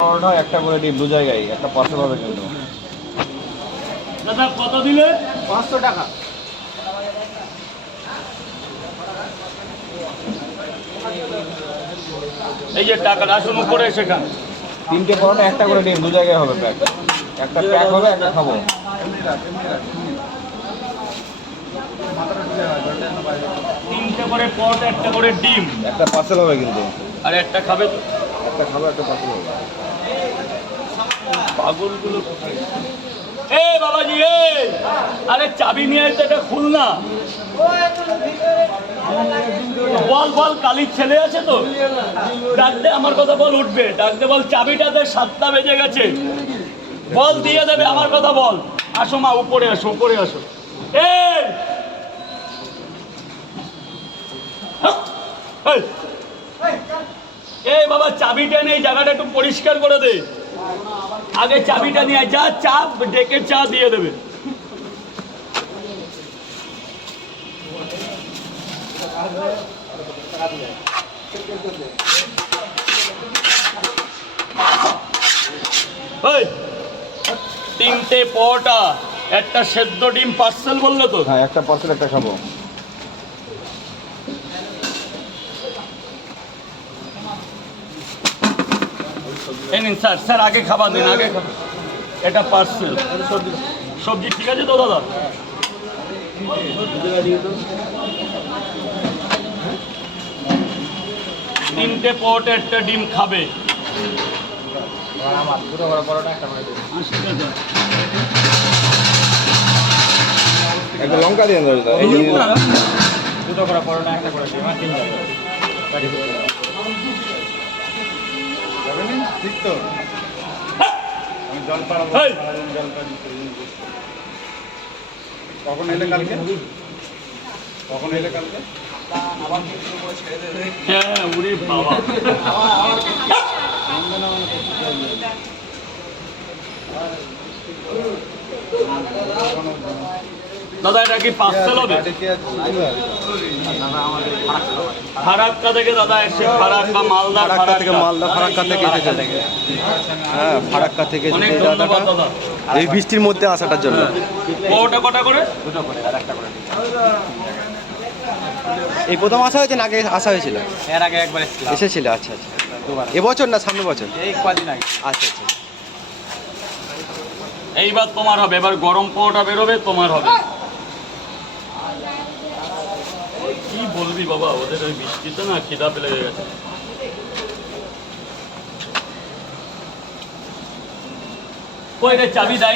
পরোটা একটা করে ডিম দু জায়গায় একটা পার্সেল হবে কিন্তু দাদা কত দিলে? পাঁচশো টাকা। এই যে টাকাটা আসুন উপরে সেখান তিনটে পরোটা একটা করে ডিম দু জায়গায় হবে প্যাক একটা প্যাক হবে একটা খাব। তিনটে করে পট একটা করে ডিম। একটা পার্সেল হবে কিন্তু। আর একটা খাবে তো। একটা খাব একটা পাগলগুলো এ বাবাজি আরে চাবি নিয়ে আসতে এটা খুল না। বল বল, কালির ছেলে আছে তো? ডাকতে আমার কথা বল উঠবে। ডাকতে বল চাবিটাতে সাতটা বেজে গেছে। বল, দিয়ে দেবে, আমার কথা বল। আসো মা, উপরে আসো উপরে আসো। এ! এই! এই বাবা, চাবিটা নেই জায়গাটা একটু পরিষ্কার করে দে। আগে চাবিটা নিয়ে যা চা, ডেকে চা দিয়ে দেবে। তিনটে পটা একটা সেদ্ধ ডিম, পার্সেল বলল তো। হ্যাঁ একটা পার্সেল, একটা খাব। এই নিন স্যার স্যার আগে খাবার দিন আগে খাবার। এটা পার্সেল সবজি ঠিক আছে তো দাদা? তিনটে পট একটা ডিম খাবে। একটা লঙ্কা দিয়ে দাদা। এই দুটো করে পরোটা একটা করে দিন আমার তিন ঠিক তো? আমি জল পাড়াবো! জল কখন এলে কালকে? কখন এলে কালকে? হ্যাঁ উরে বাবা। দাদা এটা কি পার্সেল হবে ফারাক্কা থেকে দাদা এসে ফারাক্কা মালদা ফারাক্কা থেকে মালদা ফারাক্কা থেকে এসেছে হ্যাঁ ফারাক্কা থেকে এসেছে এই দাদাটা এই বৃষ্টির মধ্যে আসাটার জন্য। কটা কটা করে? দুটো করে আর একটা করে এই প্রথম আসা হয়েছে না আগে আসা হয়েছিল? এর আগে একবার এসেছিল। আচ্ছা আচ্ছা। এবছর না সামনে বছর? এই কদিন আগে। আচ্ছা আচ্ছা। এইবার তোমার হবে এবার গরম পোহাটা বেরোবে তোমার হবে। কি বাবা ওদের ওই বৃষ্টিতে না খিদা পেলে গেছে কই রে চাবি দেয়